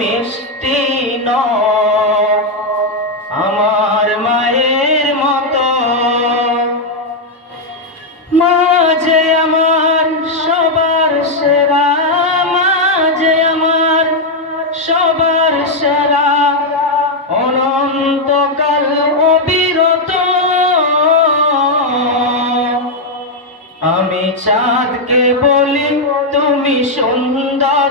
মিষ্টি ন আমার মায়ের মতো। মাঝে আমার সবার সেরা, মাঝে আমার সবার সেরা। অনন্তকাল অবিরত। আমি চাঁদকে বলি, তুমি সুন্দর